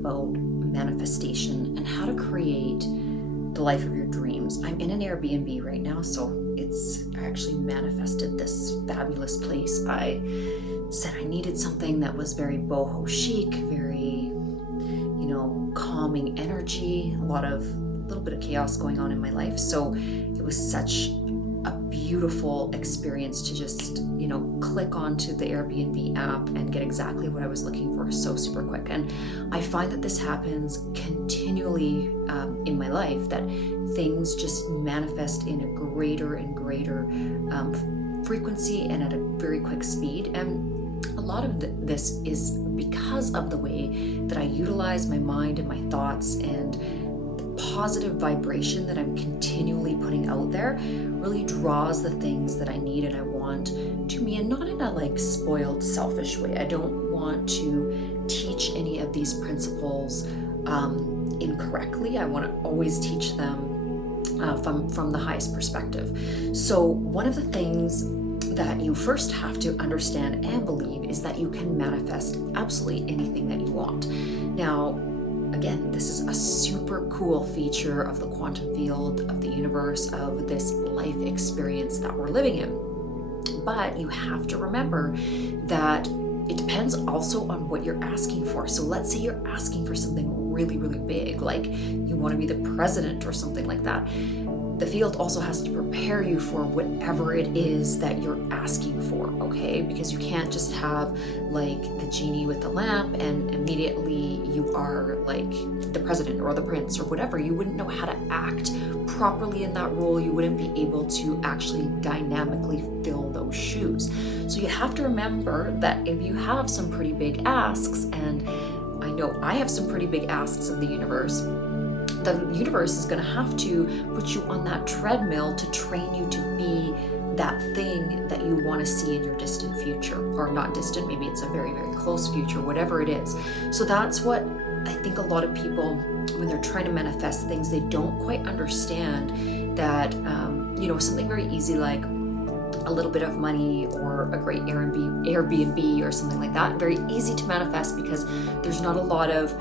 about manifestation and how to create the life of your dreams. I'm in an Airbnb right now, so I actually manifested this fabulous place. I said I needed something that was very boho chic, very, calming energy, a little bit of chaos going on in my life. So it was such a beautiful experience to just, click onto the Airbnb app and get exactly what I was looking for so super quick. And I find that this happens continually in my life, that things just manifest in a greater and greater frequency and at a very quick speed. And a lot of this is because of the way that I utilize my mind and my thoughts, and positive vibration that I'm continually putting out there really draws the things that I need and I want to me, and not in a spoiled, selfish way. I don't want to teach any of these principles incorrectly. I want to always teach them from the highest perspective. So one of the things that you first have to understand and believe is that you can manifest absolutely anything that you want. Now, again, this is a super cool feature of the quantum field, of the universe, of this life experience that we're living in. But you have to remember that it depends also on what you're asking for. So let's say you're asking for something really, really big, like you want to be the president or something like that. The field also has to prepare you for whatever it is that you're asking for, okay? Because you can't just have the genie with the lamp and immediately you are the president or the prince or whatever. You wouldn't know how to act properly in that role. You wouldn't be able to actually dynamically fill those shoes. So you have to remember that if you have some pretty big asks, and I know I have some pretty big asks of the universe is going to have to put you on that treadmill to train you to be that thing that you want to see in your distant future, or not distant, maybe it's a very, very close future, whatever it is. So that's what I think a lot of people, when they're trying to manifest things, they don't quite understand that, something very easy like a little bit of money or a great Airbnb or something like that, very easy to manifest because there's not a lot of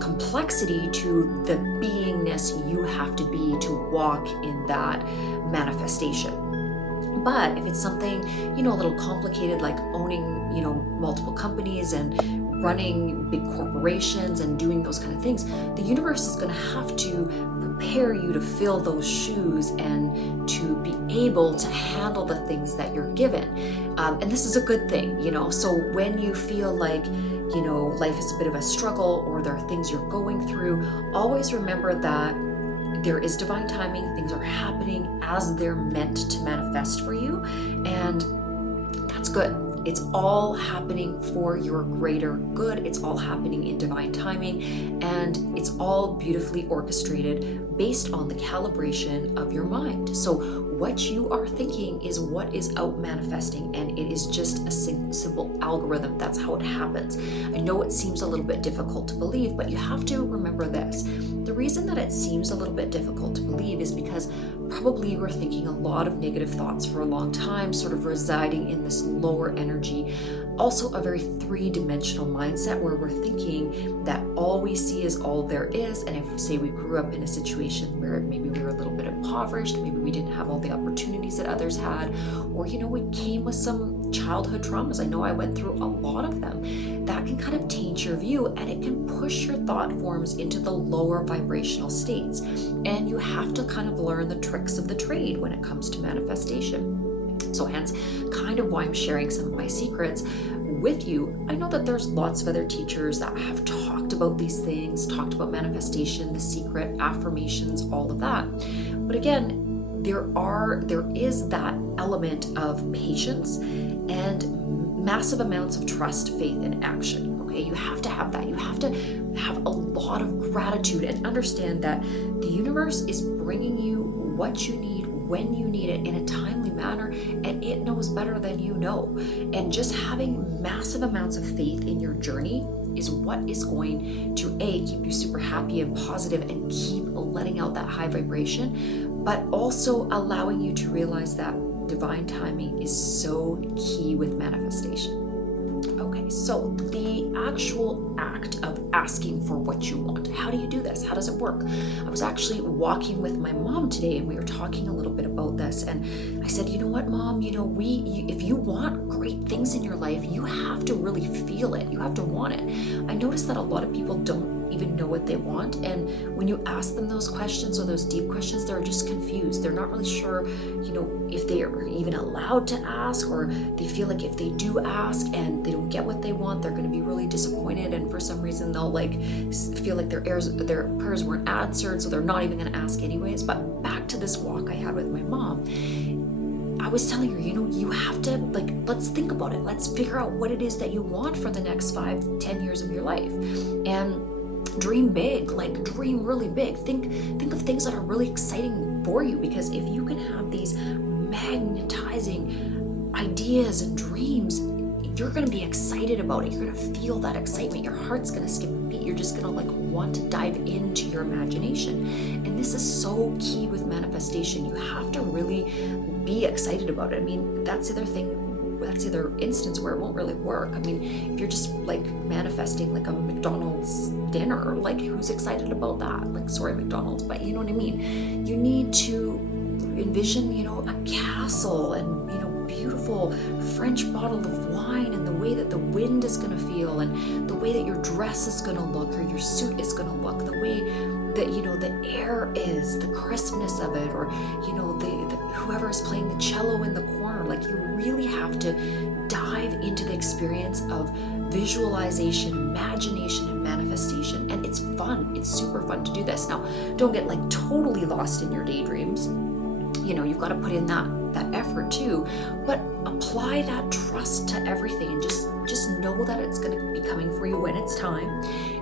complexity to the beingness you have to be to walk in that manifestation. But if it's something, a little complicated, like owning, multiple companies and running big corporations and doing those kind of things, the universe is going to have to prepare you to fill those shoes and to be able to handle the things that you're given. And this is a good thing, so when you feel like life is a bit of a struggle or there are things you're going through, always remember that there is divine timing. Things are happening as they're meant to manifest for you, and that's good. It's all happening for your greater good. It's all happening in divine timing, and it's all beautifully orchestrated based on the calibration of your mind. So what you are thinking is what is out manifesting, and it is just a simple algorithm. That's how it happens. I know it seems a little bit difficult to believe, but you have to remember this. The reason that it seems a little bit difficult to believe is because probably you were thinking a lot of negative thoughts for a long time, sort of residing in this lower energy, also a very three-dimensional mindset where we're thinking that all we see is all there is. And if, say, we grew up in a situation where maybe we were a little bit impoverished, maybe we didn't have all the opportunities that others had, or we came with some childhood traumas. I know I went through a lot of them. That can kind of taint your view, and it can push your thought forms into the lower vibrational states. And you have to kind of learn the tricks of the trade when it comes to manifestation. So hence kind of why I'm sharing some of my secrets with you. I know that there's lots of other teachers that have talked about these things, talked about manifestation, the secret, affirmations, all of that. But again, there is that element of patience and massive amounts of trust, faith, and action. Okay, you have to have that. You have to have a lot of gratitude and understand that the universe is bringing you what you need when you need it in a timely manner, and it knows better than you know. And just having massive amounts of faith in your journey is what is going to keep you super happy and positive and keep letting out that high vibration, but also allowing you to realize that divine timing is so key with manifestation. Okay, so the actual act of asking for what you want, how do you do this? How does it work? I was actually walking with my mom today and we were talking a little bit about this, and I said, you know what, Mom, if you want great things in your life, you have to really feel it. You have to want it. I noticed that a lot of people don't even know what they want, and when you ask them those questions or those deep questions, they're just confused. They're not really sure, if they are even allowed to ask, or they feel like if they do ask and they don't get what they want, they're going to be really disappointed, and for some reason they'll feel like their prayers weren't answered, so they're not even going to ask anyways. But back to this walk I had with my mom, I was telling her, you have to, let's think about it. Let's figure out what it is that you want for the next 5-10 years of your life, and dream big, dream really big. Think of things that are really exciting for you, because if you can have these magnetizing ideas and dreams, you're going to be excited about it. You're going to feel that excitement. Your heart's going to skip a beat. You're just going to want to dive into your imagination. And this is so key with manifestation. You have to really be excited about it. I mean, that's the other thing. That's the other instance where it won't really work. I mean, if you're just manifesting a McDonald's dinner, who's excited about that? Sorry, McDonald's, but you know what I mean? You need to envision, a castle and, beautiful French bottle of wine, and the way that the wind is going to feel, and the way that your dress is going to look, or your suit is going to look, the way that, the air is, the crispness of it, or, the whoever is playing the cello in the corner. You really have to dive into the experience of visualization, imagination, and manifestation. And it's fun. It's super fun to do this. Now, don't get totally lost in your daydreams. You've got to put in that effort too, but apply that trust to everything, and just know that it's going to be coming for you when it's time.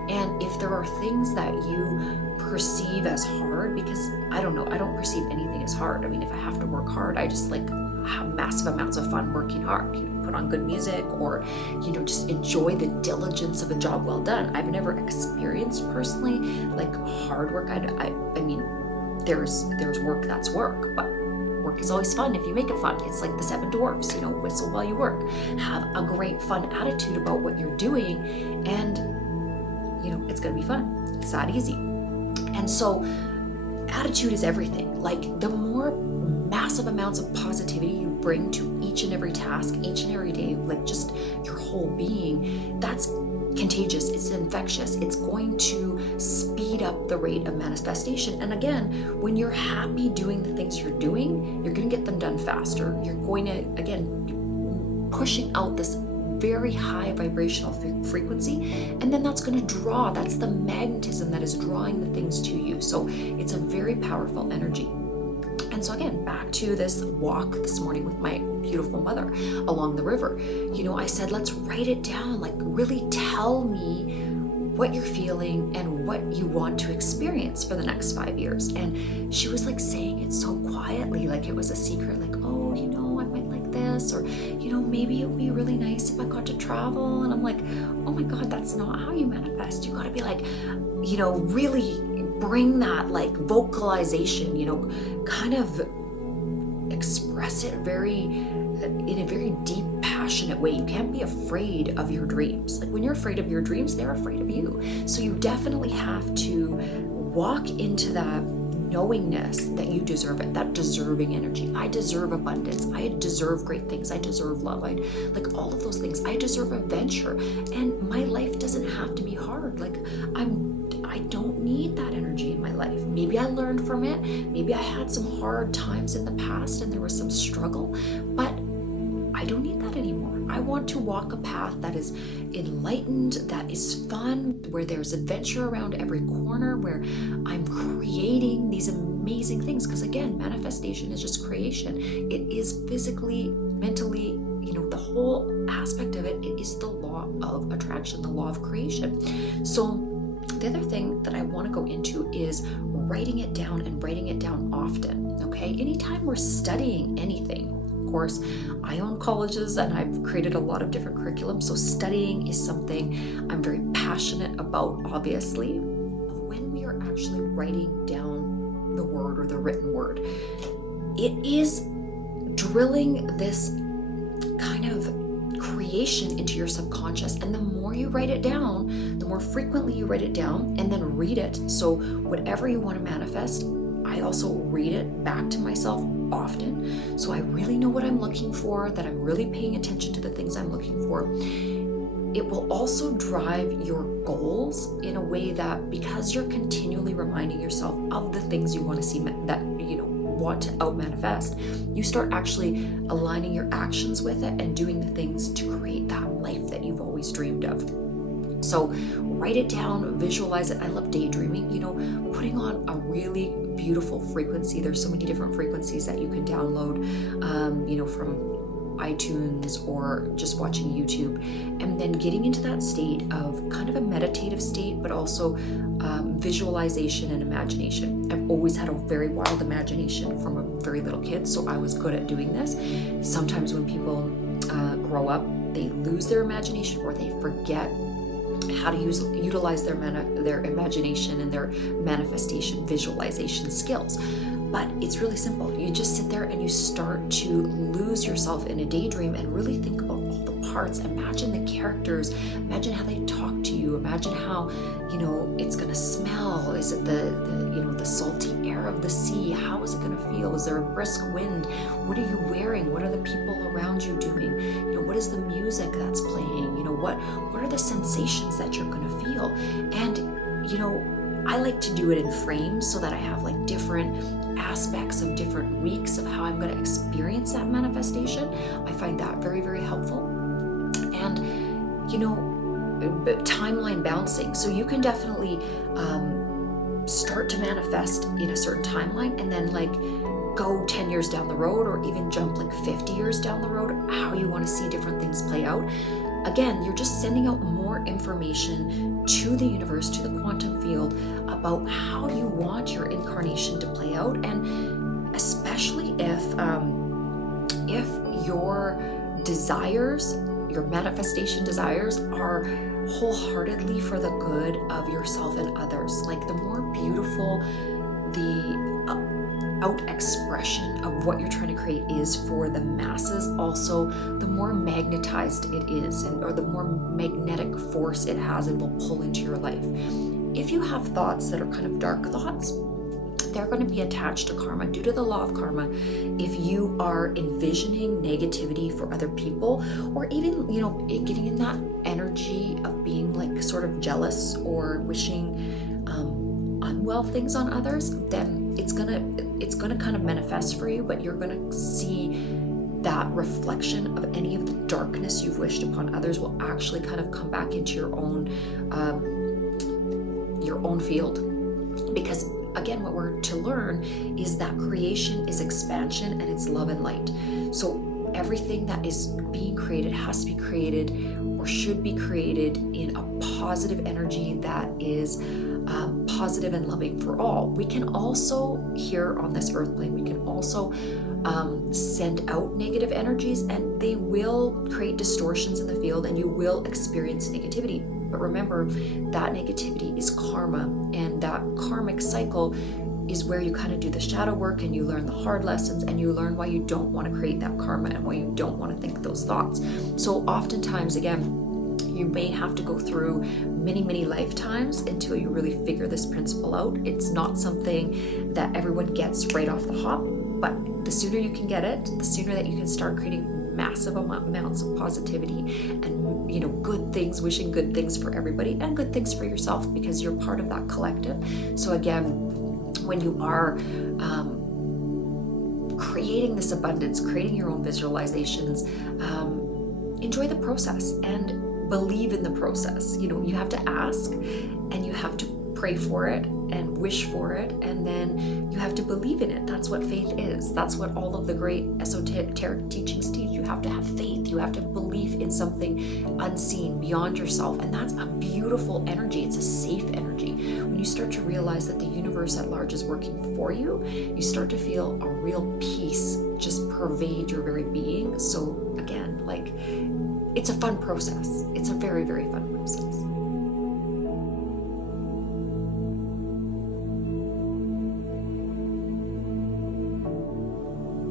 And if there are things that you perceive as hard, because I don't perceive anything as hard. I mean, if I have to work hard, I just have massive amounts of fun working hard. Put on good music, or just enjoy the diligence of a job well done. I've never experienced personally hard work. I mean, there's work that's work, but work is always fun if you make it fun. It's like the 7 dwarfs, whistle while you work. Have a great fun attitude about what you're doing, and it's gonna be fun. It's that easy. And so attitude is everything. The more massive amounts of positivity you bring to each and every task, each and every day, just your whole being, that's contagious, it's infectious, it's going to speed up the rate of manifestation. And again, when you're happy doing the things you're doing, you're going to get them done faster. You're going to, again, pushing out this very high vibrational frequency, and then that's going to draw, that's the magnetism that is drawing the things to you. So it's a very powerful energy. And so again, back to this walk this morning with my beautiful mother along the river. I said, let's write it down. Really tell me what you're feeling and what you want to experience for the next 5 years. And she was saying it so quietly, it was a secret, oh, I might like this, or, maybe it would be really nice if I got to travel. And I'm like, oh my God, that's not how you manifest. You got to be really bring that vocalization, kind of express it in a very deep, passionate way. You can't be afraid of your dreams. When you're afraid of your dreams, they're afraid of you. So you definitely have to walk into that knowingness that you deserve it, that deserving energy. I deserve abundance. I deserve great things. I deserve love. All of those things. I deserve adventure. And my life doesn't have to be hard. I don't need that energy in my life. Maybe I learned from it. Maybe I had some hard times in the past and there was some struggle, but I don't need that anymore. I want to walk a path that is enlightened, that is fun, where there's adventure around every corner, where I'm creating these amazing things. Because again, manifestation is just creation. It is physically, mentally, the whole aspect of it is the law of attraction, the law of creation. So the other thing that I want to go into is writing it down, and writing it down often, okay? Anytime we're studying anything, of course, I own colleges and I've created a lot of different curriculums, so studying is something I'm very passionate about, obviously. When we are actually writing down the word or the written word, it is drilling this kind of creation into your subconscious. And the more you write it down, the more frequently you write it down and then read it. So whatever you want to manifest, I also read it back to myself often. So I really know what I'm looking for, that I'm really paying attention to the things I'm looking for. It will also drive your goals in a way that, because you're continually reminding yourself of the things you want to see that want to out manifest, you start actually aligning your actions with it and doing the things to create that life that you've always dreamed of. So write it down, visualize it. I love daydreaming, putting on a really beautiful frequency. There's so many different frequencies that you can download, from iTunes or just watching YouTube, and then getting into that state of kind of a meditative state, but also visualization and imagination. I've always had a very wild imagination from a very little kid, so I was good at doing this. Sometimes when people grow up, they lose their imagination or they forget how to utilize their imagination and their manifestation visualization skills. But it's really simple. You just sit there and you start to lose yourself in a daydream and really think about all the parts. Imagine the characters. Imagine how they talk to you. Imagine how, it's going to smell. Is it the salty air of the sea? How is it going to feel? Is there a brisk wind? What are you wearing? What are the people around you doing? What is the music that's playing? What are the sensations that you're going to feel? And, I like to do it in frames so that I have like different aspects of different weeks of how I'm going to experience that manifestation. I find that very, very helpful. And, timeline bouncing. So you can definitely start to manifest in a certain timeline and then go 10 years down the road, or even jump 50 years down the road, how you want to see different things play out. Again, you're just sending out more information to the universe, to the quantum field, about how you want your incarnation to play out. And especially if your desires, your manifestation desires, are wholeheartedly for the good of yourself and others. The more beautiful the out expression of what you're trying to create is for the masses, also the more magnetized it is, or the more magnetic force it has and will pull into your life. If you have thoughts that are kind of dark thoughts, they're going to be attached to karma due to the law of karma. If you are envisioning negativity for other people, or even, getting in that energy of being sort of jealous or wishing unwell things on others, then it's gonna kind of manifest for you, but you're gonna see that reflection of any of the darkness you've wished upon others will actually kind of come back into your own field. Because again, what we're to learn is that creation is expansion and it's love and light. So everything that is being created has to be created, or should be created, in a positive energy that is positive and loving for all. We can also, here on this earth plane, we can also send out negative energies, and they will create distortions in the field, and you will experience negativity. But remember, that negativity is karma, and that karmic cycle is where you kind of do the shadow work and you learn the hard lessons, and you learn why you don't want to create that karma and why you don't want to think those thoughts. So oftentimes, again, you may have to go through many, many lifetimes until you really figure this principle out. It's not something that everyone gets right off the hop, but the sooner you can get it, the sooner that you can start creating massive amounts of positivity and, good things, wishing good things for everybody and good things for yourself, because you're part of that collective. So again, when you are creating this abundance, creating your own visualizations, enjoy the process and believe in the process. You have to ask, and you have to pray for it and wish for it, and then you have to believe in it. That's what faith is. That's what all of the great esoteric teachings teach. You have to have faith. You have to believe in something unseen, beyond yourself, and that's a beautiful energy. It's a safe energy. When you start to realize that the universe at large is working for you, you start to feel a real peace just pervade your very being. So again, it's a fun process. It's a very, very fun process.